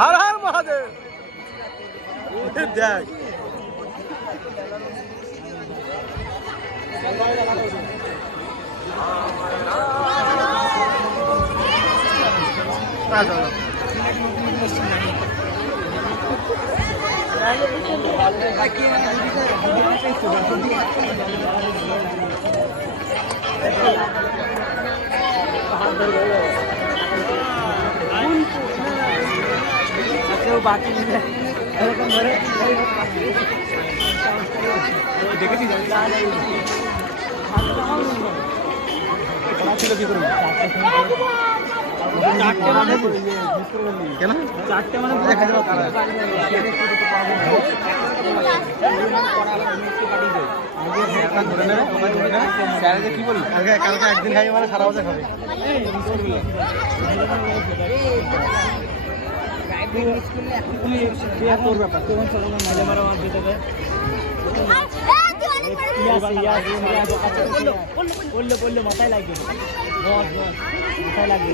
হর হর মহাদেব এ দেখ না, চলো। কেউ বাকি এরকম ধরে দেখেছি ছিল কি করব চারটে মানে কেন মানে দেখা যাবে কি কালকে একদিন খাই মানে সারা বছর খাবে বললে বললে মাথায় লাগবে মাথায় লাগবে